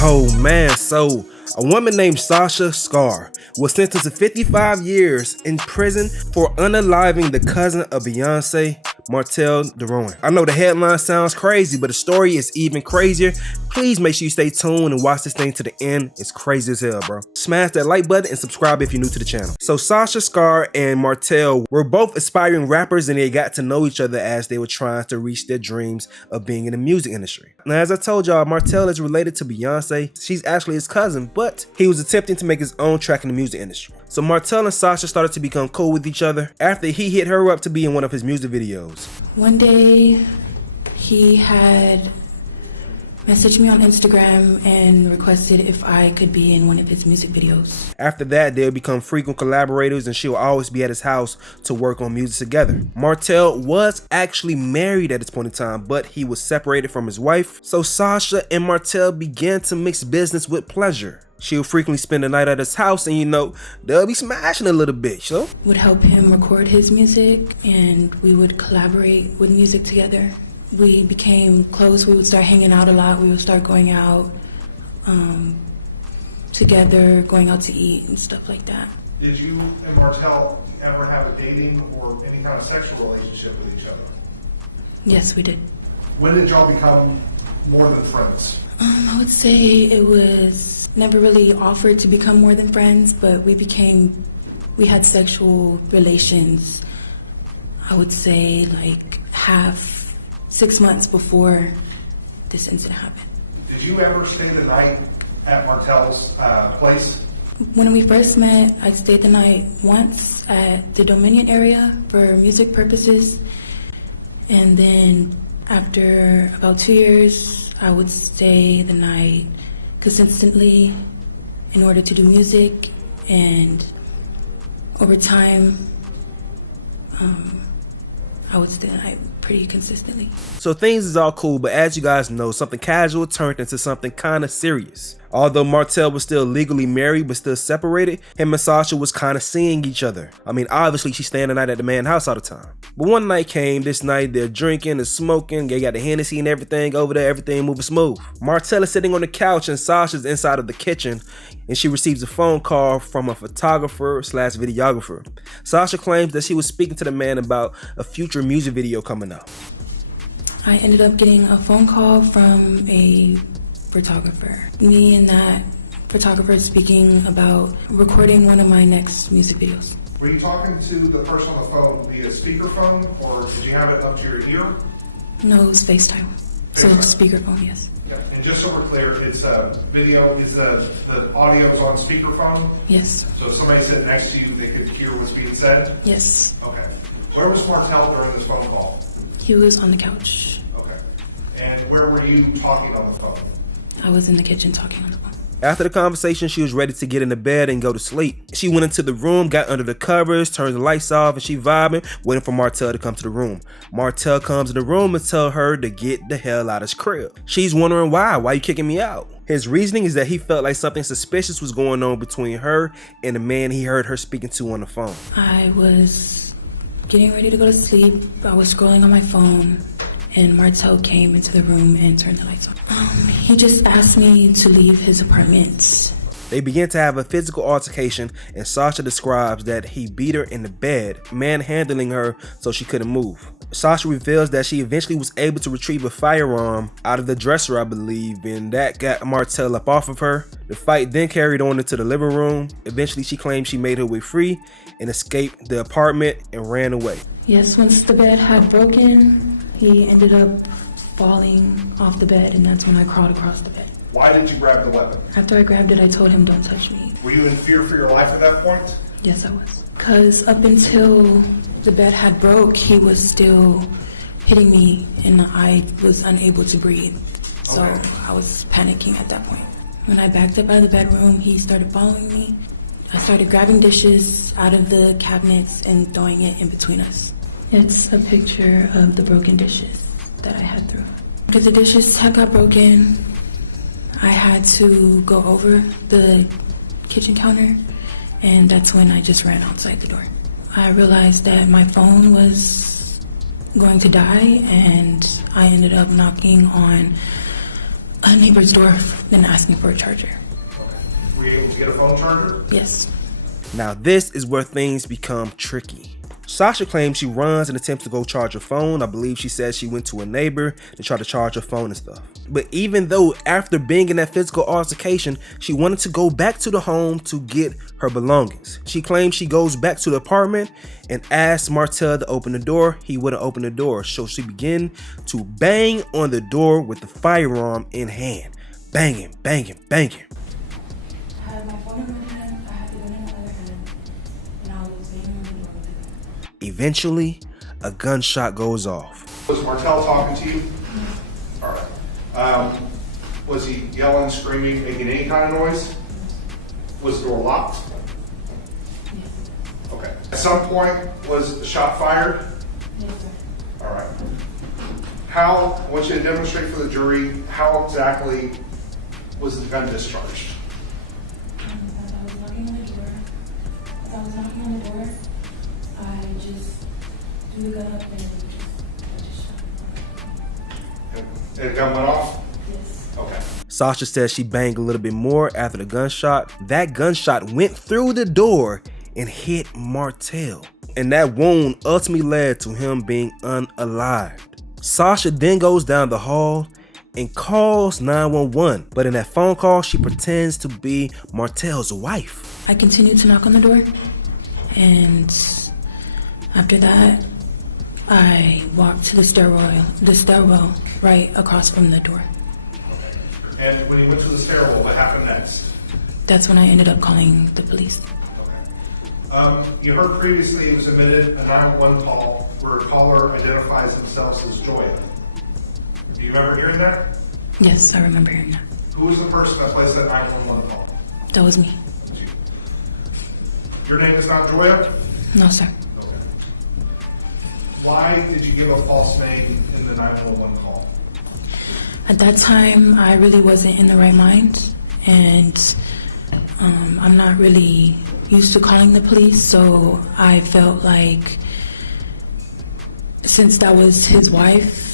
Oh man, so a woman named Sasha Skare was sentenced to 55 years in prison for unaliving the cousin of Beyonce, Martell DeRowan. I know the headline sounds crazy, but the story is even crazier. Please make sure you stay tuned and watch this thing to the end. It's crazy as hell, bro. Smash that like button and subscribe if you're new to the channel. So Sasha Skare and Martell were both aspiring rappers, and they got to know each other as they were trying to reach their dreams of being in the music industry. Now, as I told y'all, Martell is related to Beyonce. She's actually his cousin, but he was attempting to make his own track in the music industry. So Martell and Sasha started to become cool with each other after he hit her up to be in one of his music videos. One day, he had messaged me on Instagram and requested if I could be in one of his music videos. After that, they'll become frequent collaborators, and she'll always be at his house to work on music together. Martell was actually married at this point in time, but he was separated from his wife. So Sasha and Martell began to mix business with pleasure. She'll frequently spend the night at his house, and you know, they'll be smashing a little bit, so. Would help him record his music, and we would collaborate with music together. We became close. We would start hanging out a lot. We would start going out together, going out to eat and stuff like that. Did you and Martell ever have a dating or any kind of sexual relationship with each other? Yes, we did. When did y'all become more than friends? I would say it was never really offered to become more than friends, but we had sexual relations, I would say like 6 months before this incident happened. Did you ever stay the night at Martell's place? When we first met, I stayed the night once at the Dominion area for music purposes. And then after about 2 years, I would stay the night consistently in order to do music. And over time, I would stay the night pretty consistently. So things is all cool, but as you guys know, something casual turned into something kind of serious. Although Martell was still legally married but still separated, him and Sasha was kind of seeing each other. I mean, obviously she's staying the night at the man's house all the time. But one night came, this night they're drinking and smoking, they got the Hennessy and everything over there, everything moving smooth. Martell is sitting on the couch and Sasha's inside of the kitchen, and she receives a phone call from a photographer / videographer. Sasha claims that she was speaking to the man about a future music video coming out. I ended up getting a phone call from a photographer. Me and that photographer speaking about recording one of my next music videos. Were you talking to the person on the phone via speakerphone, or did you have it up to your ear? No, it was FaceTime. So speakerphone, yes. Yeah. And just so we're clear, it's video, is the audio's on speakerphone? Yes. So if somebody sitting next to you, they could hear what's being said? Yes. Okay. Where was Martell during this phone call? He was on the couch. Okay. And where were you talking on the phone? I was in the kitchen talking on the phone. After the conversation, she was ready to get into bed and go to sleep. She went into the room, got under the covers, turned the lights off, and she vibing, waiting for Martell to come to the room. Martell comes in the room and tell her to get the hell out of his crib. She's wondering why you kicking me out? His reasoning is that he felt like something suspicious was going on between her and the man he heard her speaking to on the phone. I was getting ready to go to sleep. I was scrolling on my phone, and Martell came into the room and turned the lights on. He just asked me to leave his apartment. They began to have a physical altercation, and Sasha describes that he beat her in the bed, manhandling her so she couldn't move. Sasha reveals that she eventually was able to retrieve a firearm out of the dresser, I believe, and that got Martell up off of her. The fight then carried on into the living room. Eventually, she claimed she made her way free and escaped the apartment and ran away. Yes, once the bed had broken, he ended up falling off the bed, and that's when I crawled across the bed. Why did you grab the weapon? After I grabbed it, I told him, "Don't touch me." Were you in fear for your life at that point? Yes, I was. Because up until the bed had broke, he was still hitting me, and I was unable to breathe. So I was panicking at that point. When I backed up out of the bedroom, he started following me. I started grabbing dishes out of the cabinets and throwing it in between us. It's a picture of the broken dishes that I had thrown. Because the dishes had got broken, I had to go over the kitchen counter, and that's when I just ran outside the door. I realized that my phone was going to die, and I ended up knocking on a neighbor's door, then asking for a charger. Okay. Were you able to get a phone charger? Yes. Now this is where things become tricky. Sasha claims she runs and attempts to go charge her phone. I believe she says she went to a neighbor to try to charge her phone and stuff. But even though after being in that physical altercation, she wanted to go back to the home to get her belongings. She claims she goes back to the apartment and asks Martell to open the door. He wouldn't open the door, so she began to bang on the door with the firearm in hand. Banging, banging, banging. I had my phone in my hand, I had the gun in my other hand, and I was banging on the door with it. Eventually, a gunshot goes off. Was Martell talking to you? All right. Was he yelling, screaming, making any kind of noise? Was the door locked? Yes. Okay. At some point, was the shot fired? Yes, sir. All right. How, I want you to demonstrate for the jury, how exactly was the gun discharged? As I was knocking on the door, I just threw the gun up and I just shot it. And the gun went off? Yes. Okay. Sasha says she banged a little bit more after the gunshot. That gunshot went through the door and hit Martell. And that wound ultimately led to him being unalived. Sasha then goes down the hall and calls 911. But in that phone call, she pretends to be Martell's wife. I continued to knock on the door, and after that, I walked to the stairwell right across from the door. And when you went to the stairwell, what happened next? That's when I ended up calling the police. Okay. You heard previously it was admitted a 911 call where a caller identifies themselves as Joya. Do you remember hearing that? Yes, I remember hearing that. Who was the person that placed that 911 call? That was me. Your name is not Joya? No, sir. Okay. Why did you give a false name in the 911 call? At that time, I really wasn't in the right mind, and I'm not really used to calling the police, so I felt like since that was his wife,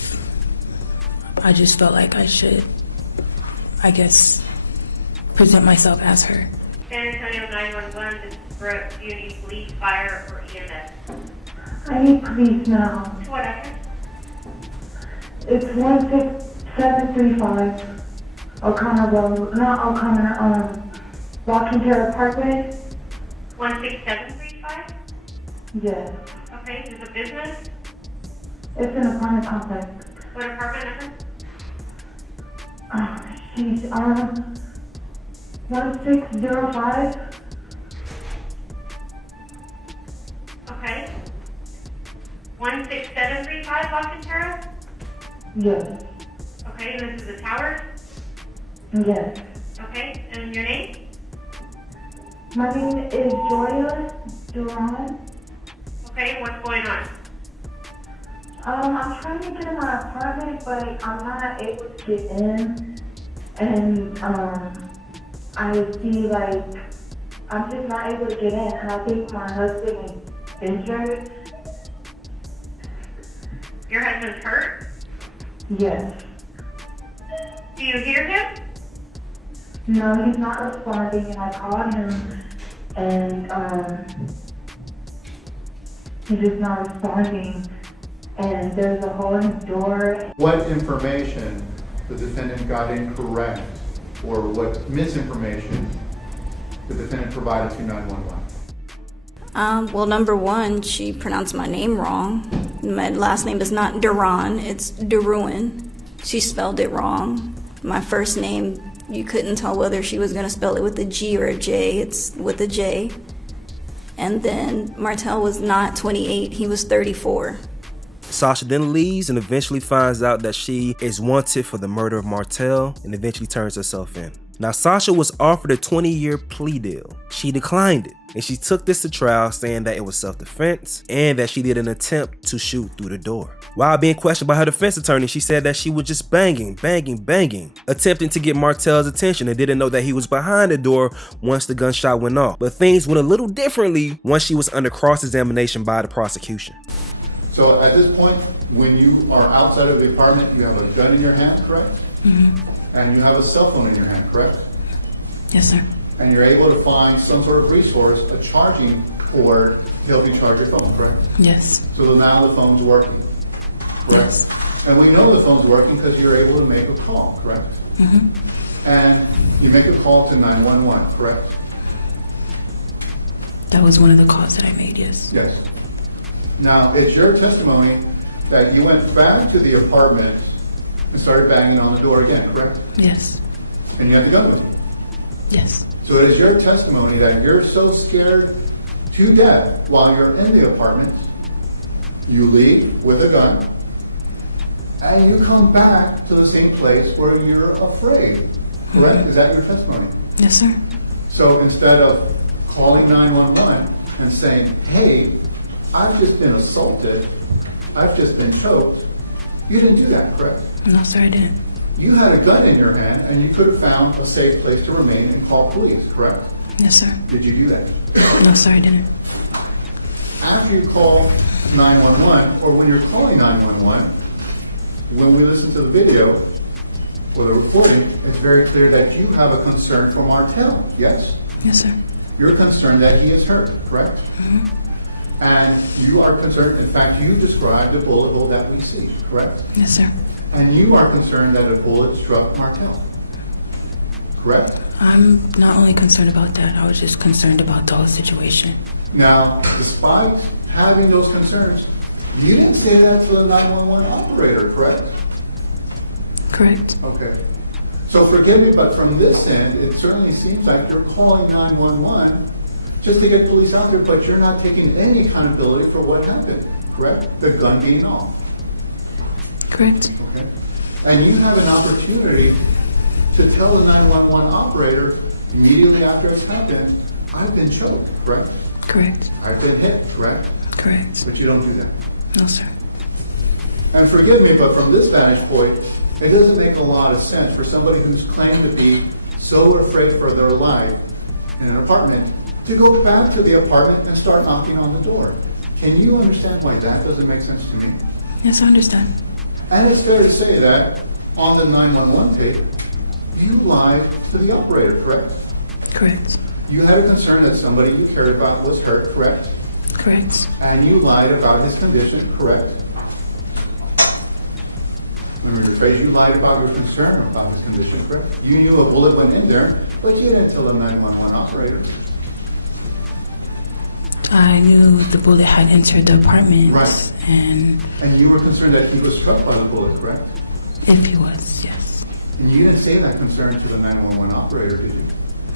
I just felt like I should, I guess, present myself as her. San Antonio 911, this is Brooke. Do you need police, fire, or EMS? I need police now. To what address? It's 16735 O'Connor Road, not O'Connor, Rocking Terrace Parkway. 16735? Yes. Okay, is this a business? It's an apartment complex. What apartment number? She's 1605. Okay. 16735 Boston Terrace? Yes. Okay, and this is the tower? Yes. Okay, and your name? My name is Joya Duran. Okay, what's going on? I'm trying to get in my apartment, but I'm not able to get in. And I see like I'm just not able to get in. And I think my husband is injured. Your husband's hurt? Yes. Do you hear him? No, he's not responding, and I called him, and he's just not responding. And there's a hole in his door. What information the defendant got incorrect, or what misinformation the defendant provided to 911? Well, number one, she pronounced my name wrong. My last name is not Duran, it's Deruin. She spelled it wrong. My first name, you couldn't tell whether she was going to spell it with a G or a J. It's with a J. And then Martell was not 28, he was 34. Sasha then leaves and eventually finds out that she is wanted for the murder of Martell and eventually turns herself in. Now, Sasha was offered a 20-year plea deal. She declined it, and she took this to trial saying that it was self-defense and that she did an attempt to shoot through the door. While being questioned by her defense attorney, she said that she was just banging, attempting to get Martell's attention and didn't know that he was behind the door once the gunshot went off. But things went a little differently once she was under cross-examination by the prosecution. So at this point, when you are outside of the apartment, you have a gun in your hand, correct? And you have a cell phone in your hand, correct? Yes, sir. And you're able to find some sort of resource, a charging port to help you charge your phone, correct? Yes. So now the phone's working, correct? Yes. And we know the phone's working because you're able to make a call, correct? And you make a call to 911, correct? That was one of the calls that I made, yes. Yes. Now, it's your testimony that you went back to the apartment and started banging on the door again, correct? Yes. And you had the gun with you. Yes. So it is your testimony that you're so scared to death while you're in the apartment, you leave with a gun, and you come back to the same place where you're afraid, correct? Is that your testimony? Yes, sir. So instead of calling 911 and saying, hey, I've just been assaulted, I've just been choked, you didn't do that, correct? No, sir, I didn't. You had a gun in your hand and you could have found a safe place to remain and call police, correct? Yes, sir. Did you do that? No, sir, I didn't. After you call 911, or when you're calling 911, when we listen to the video or the recording, it's very clear that you have a concern for Martel, yes? Yes, sir. You're concerned that he is hurt, correct? And you are concerned, in fact, you described the bullet hole that we see, correct? Yes, sir. And you are concerned that a bullet struck Martel, correct? I'm not only concerned about that, I was just concerned about the whole situation. Now, despite having those concerns, you didn't say that to the 911 operator, correct? Correct. Okay. So forgive me, but from this end, it certainly seems like you're calling 911 just to get police out there, but you're not taking any accountability for what happened, correct? The gun being off. Correct. Okay. And you have an opportunity to tell the 911 operator immediately after it's happened, I've been choked, correct? Correct. I've been hit, correct? Correct. But you don't do that. No, sir. And forgive me, but from this vantage point, it doesn't make a lot of sense for somebody who's claimed to be so afraid for their life in an apartment to go back to the apartment and start knocking on the door. Can you understand why that doesn't make sense to me? Yes, I understand. And it's fair to say that on the 911 tape, you lied to the operator, correct? Correct. You had a concern that somebody you cared about was hurt, correct? Correct. And you lied about his condition, correct? Remember the phrase, you lied about your concern about his condition, correct? You knew a bullet went in there, but you didn't tell the 911 operator. I knew the bullet had entered the apartment. Right. And And you were concerned that he was struck by the bullet, correct? if he was, yes. And you didn't say that concern to the 911 operator, did you?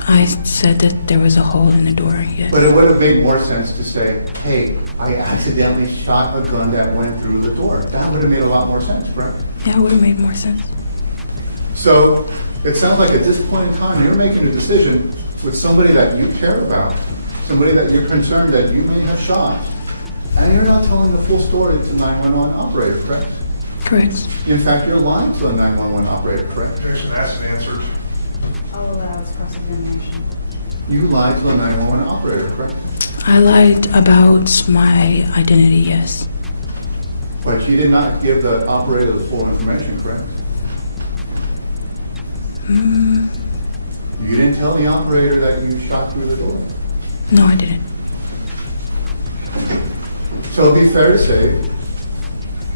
I said that there was a hole in the door, yes. But it would have made more sense to say, hey, I accidentally shot a gun that went through the door. That would have made a lot more sense, correct? Yeah, it would have made more sense. So it sounds like at this point in time, you're making a decision with somebody that you care about, somebody that you're concerned that you may have shot, and you're not telling the full story to the 911 operator, correct? Correct. In fact, you're lying to the 911 operator, correct? Okay, so that's answered. Oh, that was cross-examination. You lied to the 911 operator, correct? I lied about my identity, yes. But you did not give the operator the full information, correct? You didn't tell the operator that you shot through the door. No, I didn't. So it'd be fair to say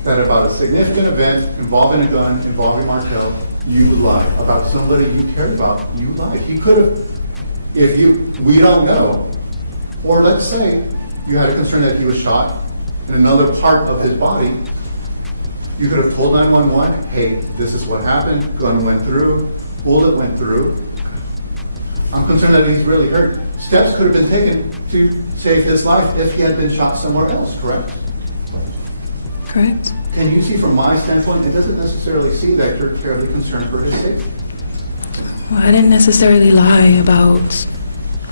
that about a significant event involving a gun, involving Martel, you lied. About somebody you cared about, you lied. He could have, we don't know, or let's say you had a concern that he was shot in another part of his body, you could have told 911, hey, this is what happened, gun went through, bullet went through. I'm concerned that he's really hurt. Steps could have been taken to save his life if he had been shot somewhere else, correct? Correct. Can you see from my standpoint, it doesn't necessarily see that you're terribly concerned for his safety. Well, I didn't necessarily lie about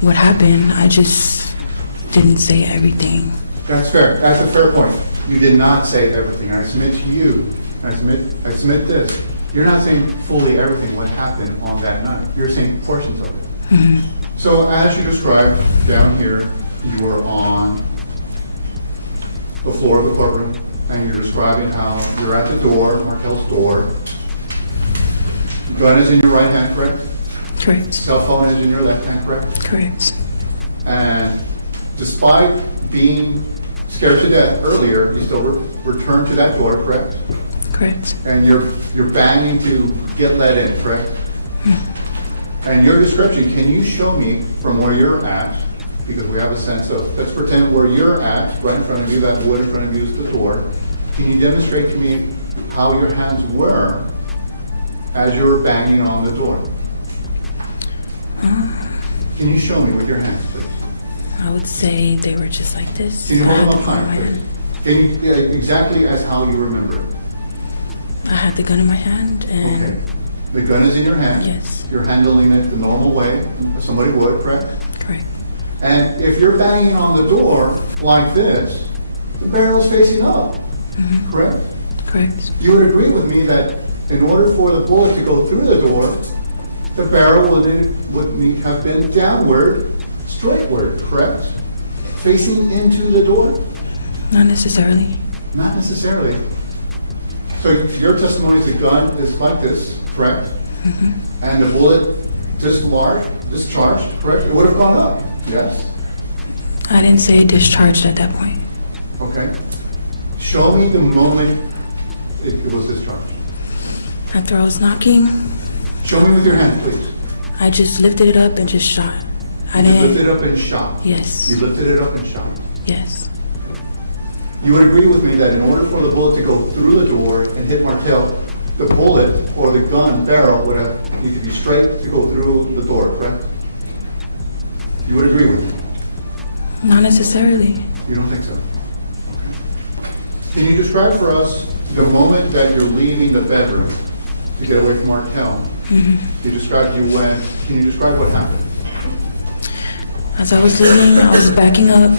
what happened. I just didn't say everything. That's fair. That's a fair point. You did not say everything. I submit to you. I submit this. You're not saying fully everything what happened on that night. You're saying portions of it. So as you described down here, you were on the floor of the courtroom, and you're describing how you're at the door, Markel's door, Gun is in your right hand, correct? Correct. Cell phone is in your left hand, correct? Correct. And despite being scared to death earlier, you still return to that door, correct? Correct. And you're banging to get let in, correct? And your description, can you show me from where you're at, because we have a sense of, let's pretend where you're at, right in front of you, that wood in front of you is the door. Can you demonstrate to me how your hands were as you were banging on the door? Can you show me with your hands, please? I would say they were just like this. Can you hold I them had up the gun in high, my please? hand. Can you, exactly as how you remember it? I had the gun in my hand and Okay. The gun is in your hand. Yes. You're handling it the normal way somebody would, correct? correct. And if you're banging on the door like this, the barrel's facing up, correct? Correct. You would agree with me that in order for the bullet to go through the door, the barrel would need have been downward, straightward, correct? Facing into the door? Not necessarily. Not necessarily. So your testimony is the gun is like this, correct? And the bullet discharged, correct? It would have gone up, yes? I didn't say discharged at that point. Okay. Show me the moment it was discharged. After I was knocking, Show me with your hand, please. I just lifted it up and just shot. I You lifted didn't. it up and shot. Yes. You lifted it up and shot. Yes. You would agree with me that in order for the bullet to go through the door and hit Martel, the bullet or the gun barrel would have need to be straight to go through the door, correct? You would agree with me? Not necessarily. You don't think so? Okay. Can you describe for us the moment that you're leaving the bedroom to get away from Martel? You described you went. Can you describe what happened? As I was leaving, I was backing up.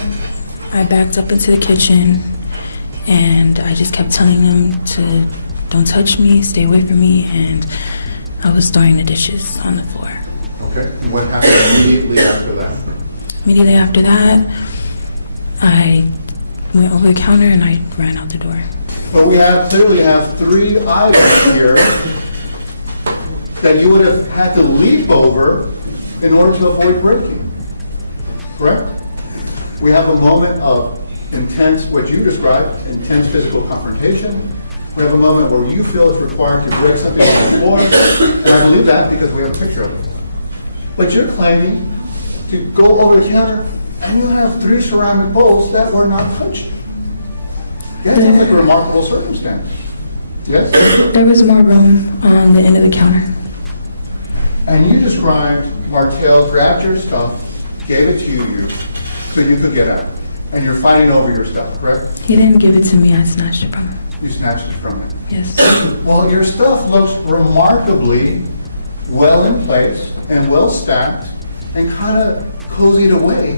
I backed up into the kitchen and I just kept telling them to don't touch me, stay away from me, and I was throwing the dishes on the floor. Okay. And what happened immediately after that? Immediately after that, I went over the counter and I ran out the door. But we clearly have three items here that you would have had to leap over in order to avoid breaking. Correct? We have a moment of intense, what you described, intense physical confrontation. We have a moment where you feel it's required to break something on the floor, and I believe that because we have a picture of it. But you're claiming to go over the counter, and you have three ceramic bowls that were not touched. Yeah, it sounds like a remarkable circumstance. Yes? There was more room on the end of the counter. And you described Martel grabbed your stuff, gave it to you so you could get out. And you're fighting over your stuff, correct? He didn't give it to me, I snatched it from him. You snatched it from him. Yes. Well, your stuff looks remarkably well in place and well stacked and kind of cozied away.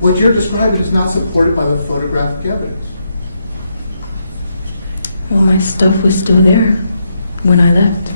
What you're describing is not supported by the photographic evidence. Well, my stuff was still there when I left.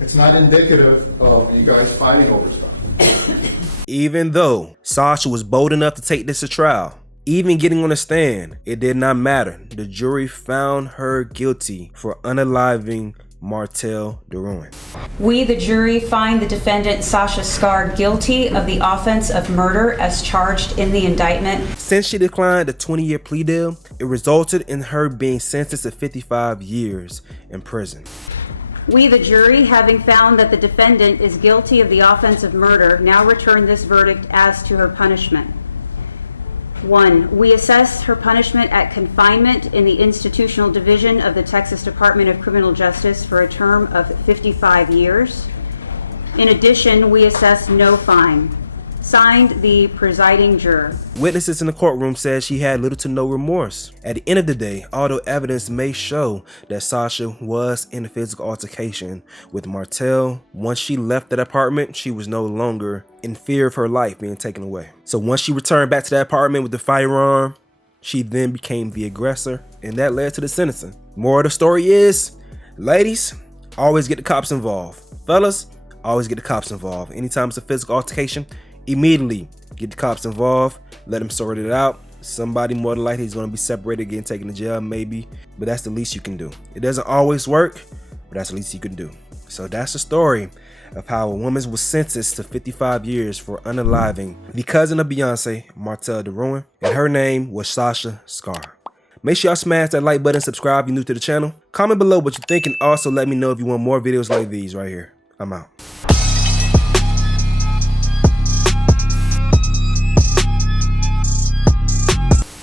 It's not indicative of you guys fighting over stuff. Even though Sasha was bold enough to take this to trial, even getting on the stand, it did not matter. The jury found her guilty for unaliving Martel DeRuin. We, the jury, find the defendant Sasha Skare guilty of the offense of murder as charged in the indictment. Since she declined a 20-year plea deal, it resulted in her being sentenced to 55 years in prison. We, the jury, having found that the defendant is guilty of the offense of murder, now return this verdict as to her punishment. 1. We assess her punishment at confinement in the institutional division of the Texas Department of Criminal Justice for a term of 55 years. In addition, we assess no fine. Signed, the presiding juror. Witnesses in the courtroom said she had little to no remorse. At the end of the day, although evidence may show that Sasha was in a physical altercation with Martel, once she left that apartment, she was no longer in fear of her life being taken away. So once she returned back to that apartment with the firearm, she then became the aggressor, and that led to the sentencing. Moral of the story is, ladies, always get the cops involved. Fellas, always get the cops involved. Anytime it's a physical altercation, immediately get the cops involved, let them sort it out, Somebody more than likely is going to be separated, getting taken to jail maybe, but that's the least you can do. It doesn't always work, but that's the least you can do. So that's the story of how a woman was sentenced to 55 years for unaliving the cousin of Beyonce, Martell DeRuin, and her name was Sasha Skare. Make sure y'all smash that like button, subscribe if you're new to the channel. Comment below what you think, and also let me know if you want more videos like these right here. I'm out.